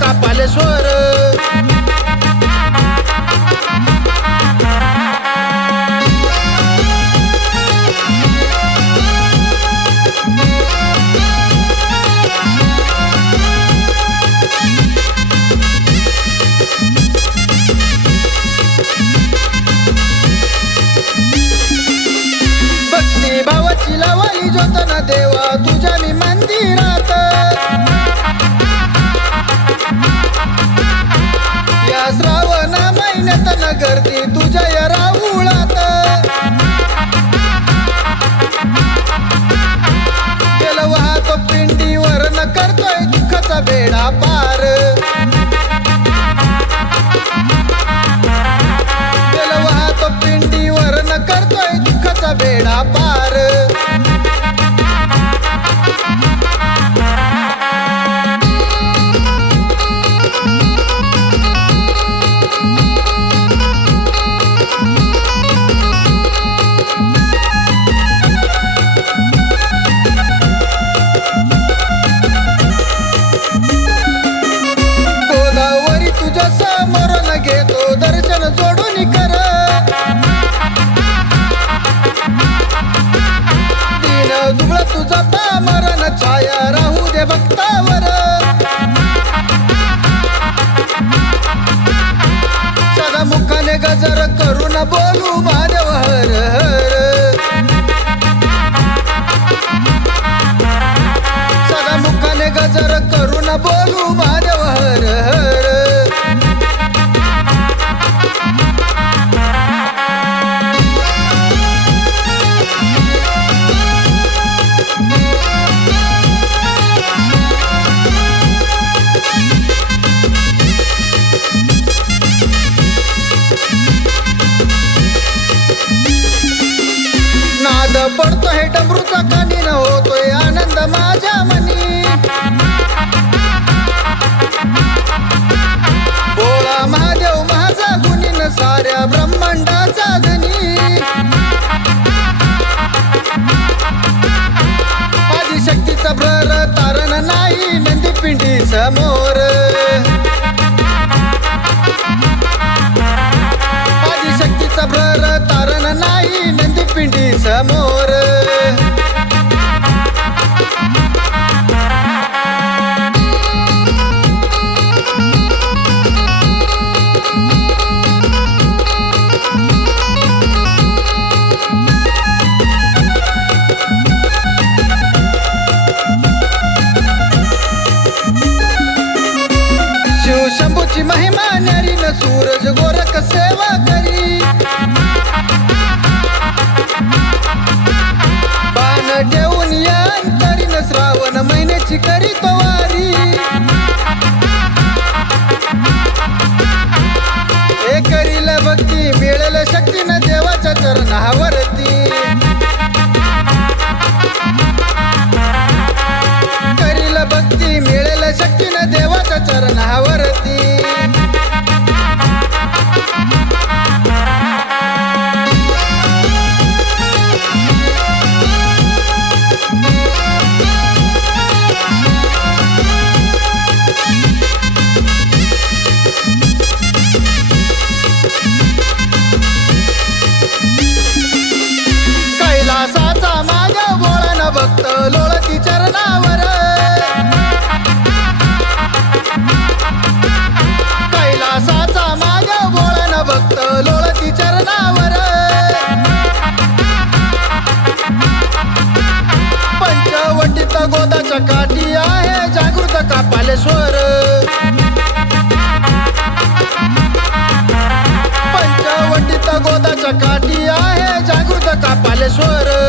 कापालेश्वर भक्ती भावाची लावाली ज्योतना देवा तुझ्या मी मंदिरा गर्दी तुझ्या या तुझ्या मरण घेतो दर्शन जोडून कर. दिन दुबळ तुझा मरण छाया राहू दे भक्तावर. सदा मुखाने गजर करून बोलू महादेव हर हर. सदा मुखाने गजर करून बोलू महादेव पडतो हे डमरूचा कानी न होतोय आनंद माझ्या महिमा न्यारी न सूरज गोरख सेवा करी. बाण ठेवून या न श्रावण महिन्याची करी वारी गोदाच्या काठी आहे जागृत कापालेश्वर. पंचवटीत गोदाच्या काठी आहे जागृत कापालेश्वर.